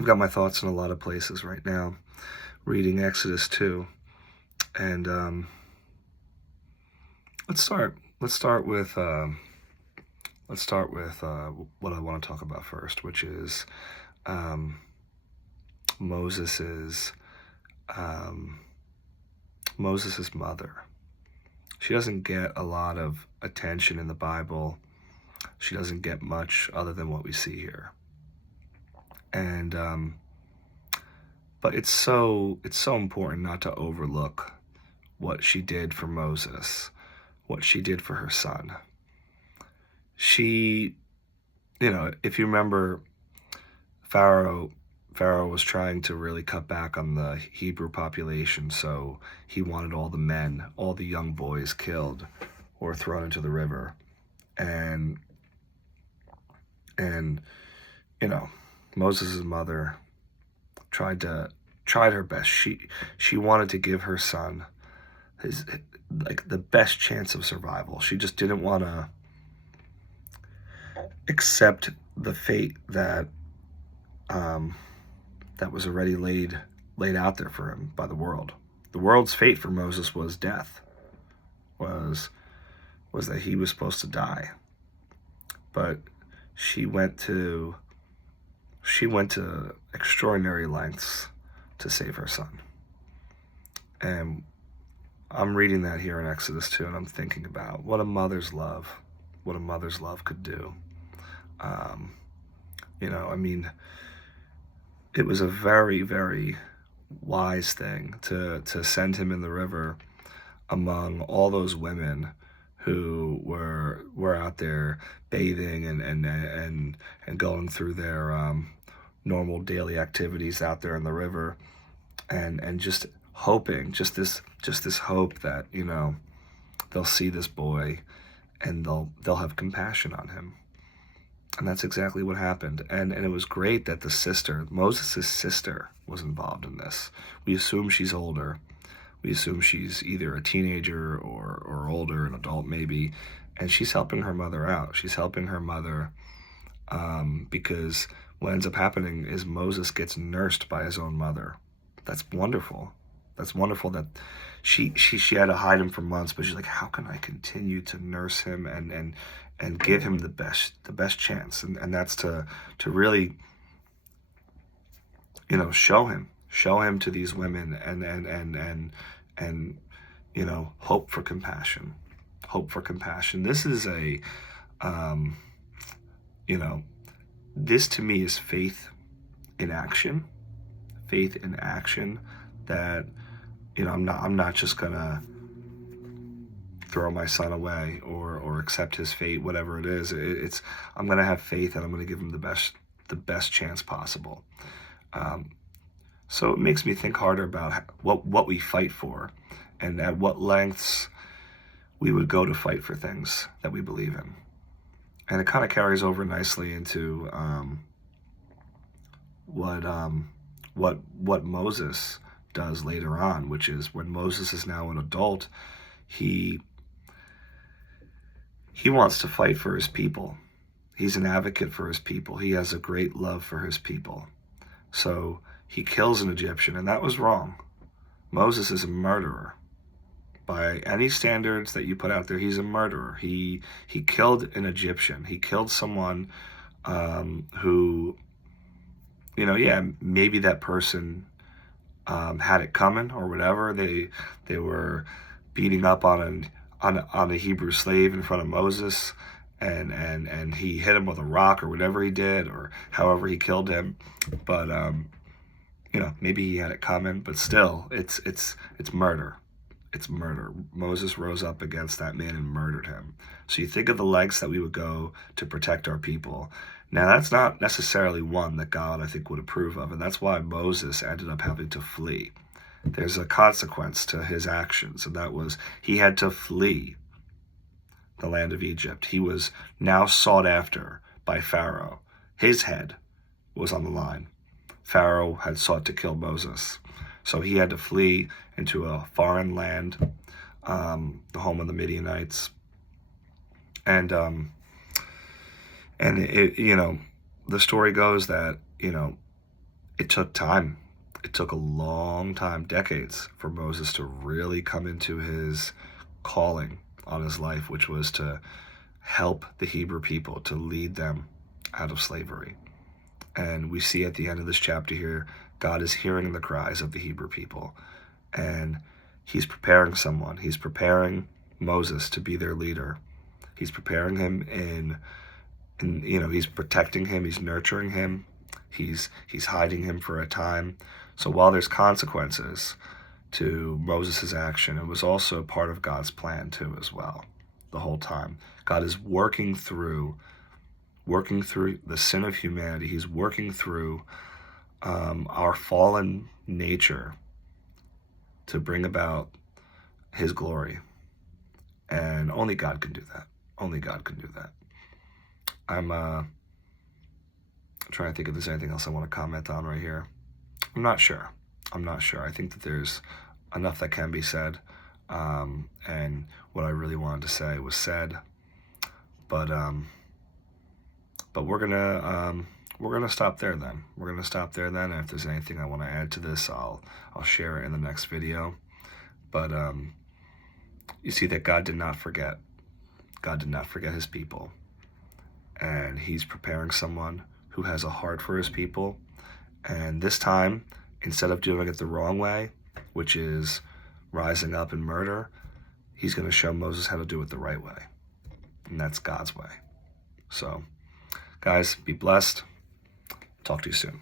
I've got my thoughts in a lot of places right now, reading Exodus 2. And let's start. Let's start with what I want to talk about first, which is um, Moses's um, Moses's mother. She doesn't get a lot of attention in the Bible. She doesn't get much other than what we see here. And but it's so important not to overlook what she did for Moses, what she did for her son. She, if you remember, Pharaoh Pharaoh was trying to really cut back on the Hebrew population, so he wanted all the men, all the young boys killed or thrown into the river. And and you know, Moses' mother tried her best. She wanted to give her son his like the best chance of survival. She just didn't want to accept the fate um, that was already laid out there for him by the world. The world's fate for Moses was death. Was that he was supposed to die. But she went to extraordinary lengths to save her son. And I'm reading that here in Exodus 2, and I'm thinking about what a mother's love could do. I mean, it was a very, very wise thing to send him in the river among all those women who were out there bathing and going through their normal daily activities out there in the river, and just hoping, just this hope that they'll see this boy and they'll have compassion on him. And that's exactly what happened. And it was great that the sister, Moses' sister, was involved in this. We assume she's older. We assume she's either a teenager or older, an adult maybe. And she's helping her mother out. She's helping her mother because what ends up happening is Moses gets nursed by his own mother. That's wonderful. That's wonderful that she had to hide him for months, but she's like, how can I continue to nurse him and give him the best chance? And that's to really, show him to these women and hope for compassion. Hope for compassion. This is this to me is faith in action. Faith in action that, I'm not just gonna throw my son away or accept his fate, whatever it is. I'm gonna have faith and I'm gonna give him the best chance possible. So it makes me think harder about what we fight for and at what lengths we would go to fight for things that we believe in. And it kind of carries over nicely into what Moses does later on, which is when Moses is now an adult, he wants to fight for his people. He's an advocate for his people. He has a great love for his people. So he kills an Egyptian, and that was wrong. Moses is a murderer. By any standards that you put out there, he's a murderer. He killed an Egyptian. He killed someone who, maybe that person had it coming or whatever. They were beating up on a Hebrew slave in front of Moses, and he hit him with a rock or whatever he did, or however he killed him. But maybe he had it coming, but still, it's murder. It's murder. Moses rose up against that man and murdered him. So you think of the lengths that we would go to protect our people. Now, that's not necessarily one that God, I think, would approve of, and that's why Moses ended up having to flee. There's a consequence to his actions, and that was he had to flee the land of Egypt. He was now sought after by Pharaoh. His head was on the line. Pharaoh had sought to kill Moses. So he had to flee into a foreign land, the home of the Midianites. And the story goes that, it took time. It took a long time, decades, for Moses to really come into his calling on his life, which was to help the Hebrew people, to lead them out of slavery. And we see at the end of this chapter here, God is hearing the cries of the Hebrew people, and he's preparing someone. He's preparing Moses to be their leader. He's preparing him he's protecting him, he's nurturing him, he's hiding him for a time. So while there's consequences to Moses' action, it was also part of God's plan too as well. The whole time, God is working through the sin of humanity. He's working through our fallen nature to bring about his glory. And only God can do that. Only God can do that. I'm trying to think if there's anything else I want to comment on right here. I'm not sure. I think that there's enough that can be said. And what I really wanted to say was said. But we're gonna stop there then. We're gonna stop there then. And if there's anything I want to add to this, I'll share it in the next video. But you see that God did not forget. God did not forget his people. And he's preparing someone who has a heart for his people. And this time, instead of doing it the wrong way, which is rising up and murder, he's going to show Moses how to do it the right way. And that's God's way. So, guys, be blessed. Talk to you soon.